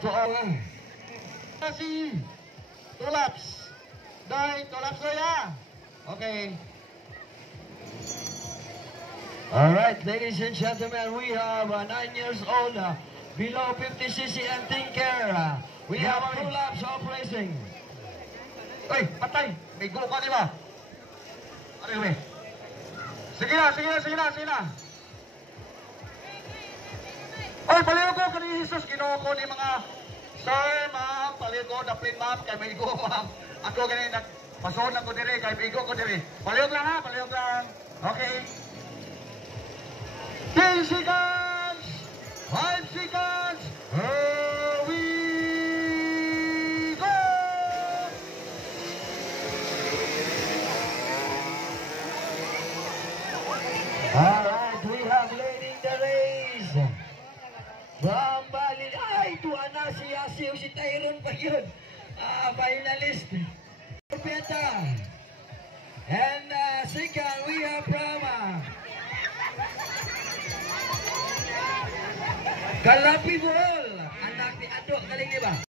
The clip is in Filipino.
to all. Si Tulaps. Dahil Tulaps na ya. Okay. Alright, ladies and gentlemen, we have 9 years old, below 50cc and Tinker. We have 2 laps of racing. Uy, patay! May go ka nila. Ano yun eh? Sige na. Oy, paliw ko kanina Jesus, kinuha ko ni mga sir, ma'am, paliw ko, daplin ma'am, kay may go ma'am. Ako ganyan, pasoon lang ko dire, kay may go ko dire. Paliw lang ha, paliw lang. Okay. 10 seconds! 5 seconds! Here we go! Alright, we have leading the race. From Bali, ay, tuwa na si Yasiu, si Tyron pa yun. Finalist. Peta. And second, we have from Kalapi Bohol. Anak ni Ado, galing di ba?